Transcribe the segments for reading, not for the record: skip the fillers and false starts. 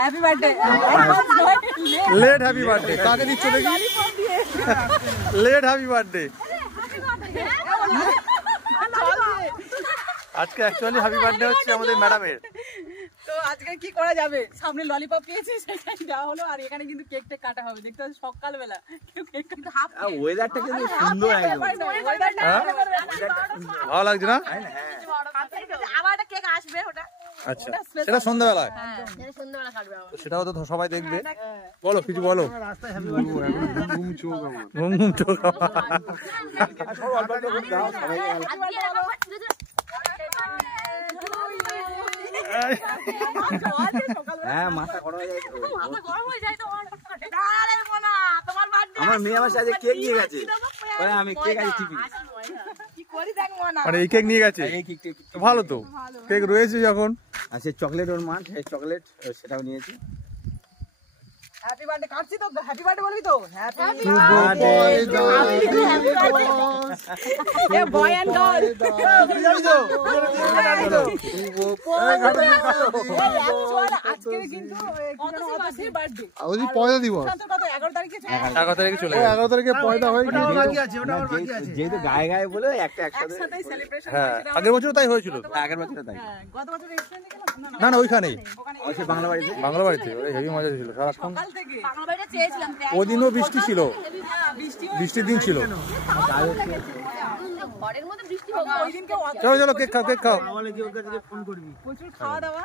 Happy birthday. Let happy birthday কাকে দিচ্ছ দেখি? Let happy birthday. আজকে অ্যাকচুয়ালি হ্যাপি বার্থডে হচ্ছে আমাদের ম্যাডামের। তো আজকে কি করা যাবে, সামনে ললিপপ পেয়েছি সেটাই দেওয়া হলো, আর এখানে কিন্তু কেক টেক কাটা হবে। দেখতে পাচ্ছি সকালবেলা কেউ কেক কাটা, হাফ ওয়েদারটা কিন্তু সুন্দর একদম। ভালো লাগছে না? আবার একটা কেক আসবে, ওটা আচ্ছা সেটা সন্ধ্যাবেলায়, সন্ধ্যাবেলা কাটবে। সেটাও তো সবাই দেখবে। বলো কিছু বলো। ঘুম ঘুম চোখ। হ্যাঁ মাথা গরম হয়ে যায়। আমার মেয়ে আমার সাথে কেক নিয়ে গেছে, আমি কেক আছে ঠিকই, মানে এই কেক নিয়ে গেছে, ভালো তো কেক রয়েছে যখন। আর সে চকলেট ওর মা চকলেট সেটাও নিয়েছে। হ্যাপি বার্থডে কাটছি তো, হ্যাপি বার্থডে বলবি তো? Happy birthday boy and girl. আজকে কিন্তু বার্থডে ওই পয়দা দিব, 11 তারিখে 11 তারিখে চলে গেছে। 11 তারিখে পয়দা হয়ে গেছে, যেহেতু গায়ে গায়ে বলে একসাথে সেলিব্রেশন। হ্যাঁ আগের বছর তাই হয়েছিল তো। আগের বছর তাই। গত বছর এক্সটেন্ড গেলাম না না ওইখানেই বাংলা বাড়িতে, বাংলা বাড়িতে ওই হেভি মজা ছিল সারাক্ষণ। কাল থেকে বাংলা বাড়িতে চেয়েছিলাম, ওদিনও বৃষ্টি ছিল, বৃষ্টির দিন ছিল। ঘরের মধ্যে বৃষ্টি হবে ওই দিনকে। চলো চলো কেক খাও, কেক খাও। প্রচুর খাওয়া দাওয়া।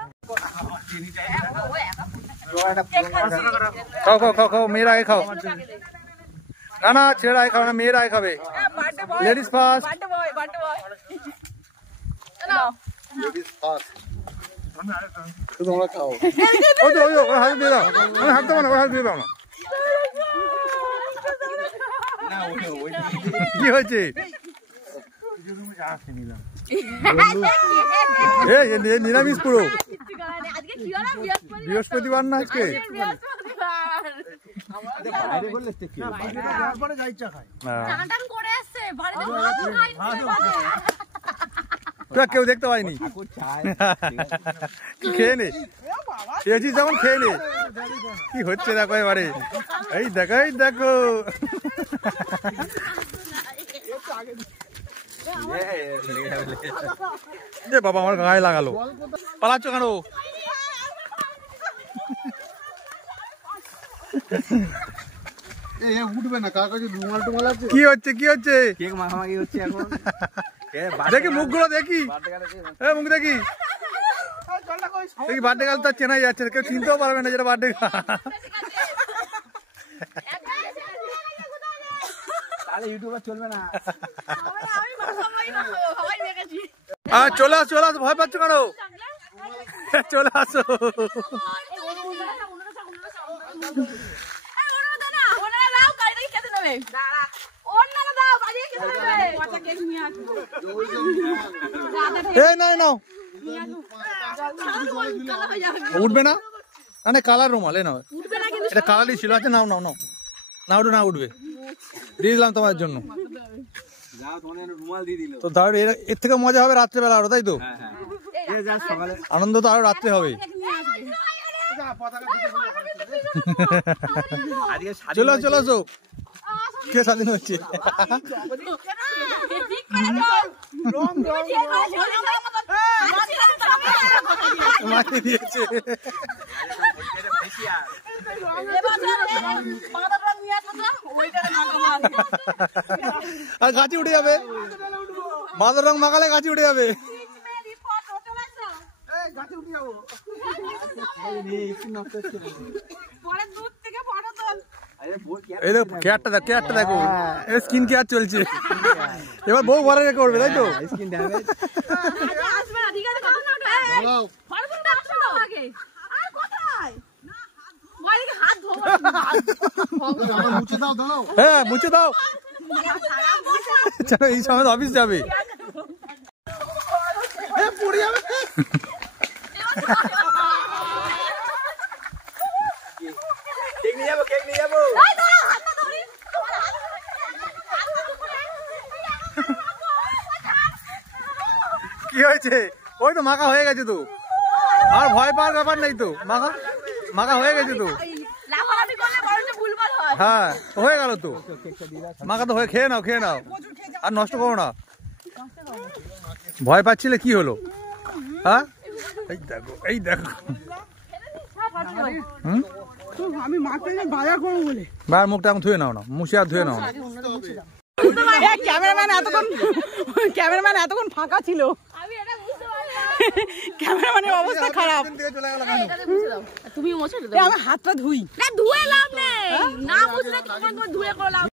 খাও খাও খাও খাও, মেয়েরা আগে খাও। না না ছেলেরা আগে খাও না, মেয়েরা আগে খাবে। Birthday boy, ladies first, birthday boy, birthday boy. নাও লেডিস ফার্স্ট। তোমরা খাও। ওই তো হাত দিয়ে দাও, হাত দাও না, হাত দিয়ে দাও না। কি হয়েছে? নিরামিষ পুরো বৃহস্পতিবার না আজকে? কেউ দেখতে পাইনি, খেয়ে নে, খেয়েছিস যখন খেয়ে নে। কি হচ্ছে দেখো এবারে, এই দেখো এই দেখো। বাবা আমার গায়ে লাগালো, পালাচ্ছ কেন? উঠবে না, কার কাছে রুমাল টুমাল আছে? কি হচ্ছে কি হচ্ছে? কেক মাখামাখি হচ্ছে এখন। দেখি মুখগুলো দেখি, মুখ দেখি দেখি। বার্থডে গার্ল তো চেনাই যাচ্ছে, কেউ চিনতেও পারবে না যেটা বার্থডে গার্ল। তাহলে ইউটিউবার চলবে না। চলে আসো চলে আসো, ভয় পাচ্ছ কেন? চলে আসো। উঠবে না, না কালার রুমাল এ নাও, এটা কালারই ছিল। আচ্ছা নাও নাও নাও, না উঠবে না, উঠবে, দিয়ে দিলাম তোমার জন্য। তো তাহলে এর থেকে মজা হবে রাত্রেবেলা আরো, তাই তো? আনন্দ তো আরো রাত্রে হবে। চলো চলো আসো। কে স্বাধীন হচ্ছে? মাটি দিয়েছে। আর গাছি উঠে যাবে, বাঁদর রং মাখালে গাছি উঠে যাবে। এই দেখো কেয়ারটা দেখো, কেয়ারটা দেখো, স্কিন কেয়ার চলছে। এবার বউ ঘরে রেখে উঠবে, তাই তো? Skin damage. হ্যাঁ মুছে দাও, চলো এই সময় অফিস যাবে। কেক নিয়ে যাবো, কেক নিয়ে যাবো। কি হয়েছে? ওই তো মাখা হয়ে গেছে তো, আর ভয় পাওয়ার ব্যাপার নেই তো, মাখা। মাখা হয়ে গেছে তো। লাফালাফি করলে বরঞ্চ ভুলভাল হয়। হ্যাঁ হয়ে গেল তো, মাখা তো হয়ে, খেয়ে নাও খেয়ে নাও, আর নষ্ট করো না। ভয় পাচ্ছিলে কি হলো? হ্যাঁ এই দেখো এই দেখো। হুম, আমি মাকে বাজার করবো বলে বার মুখটা এখন ধুয়ে নাও না, মুছে আর ধুয়ে নাও না। ক্যামেরাম্যান এতক্ষণ ফাঁকা ছিল, ক্যামেরাম্যানের অবস্থা খারাপ। তুমি মোছো আমার হাতটা ধুই না, ধুয়ে লাভ নেই, না মুছলে তখন ধুয়ে করে লাভ